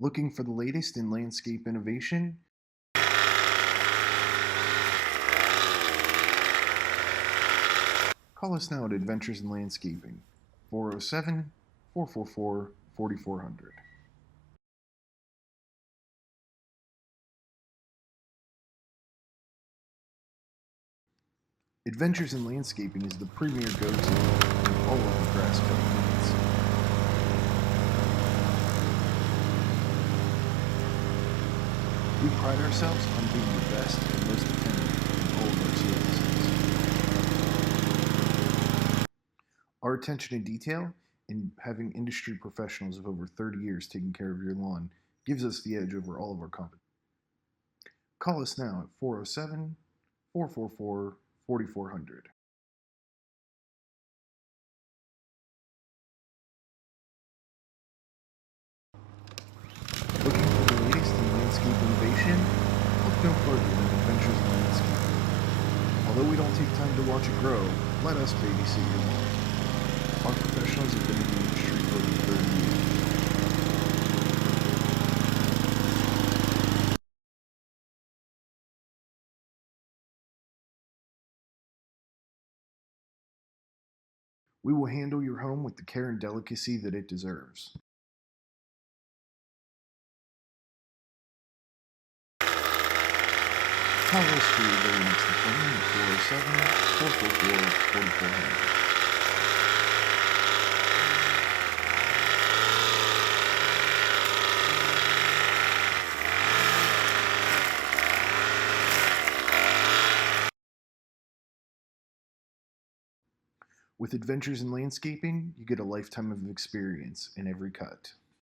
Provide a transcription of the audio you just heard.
Looking for the latest in landscape innovation? Call us now at Adventures in Landscaping, 407 444 4400. Adventures in Landscaping is the premier go-to in all of the grass cutting needs. We pride ourselves on being the best and most attentive in all of our services. Our attention to detail and having industry professionals of over 30 years taking care of your lawn gives us the edge over all of our competition. Call us now at 407 444 4400. Looking for the latest in landscape innovation? Look no further than Adventures in Landscaping. Although we don't take time to watch it grow, let us babysit your lawn. Our professionals have been in the industry for over 30 years. We will handle your home with the care and delicacy that it deserves. Call us for your very next appointment at 407 444 4400. With Adventures in Landscaping, you get a lifetime of experience in every cut.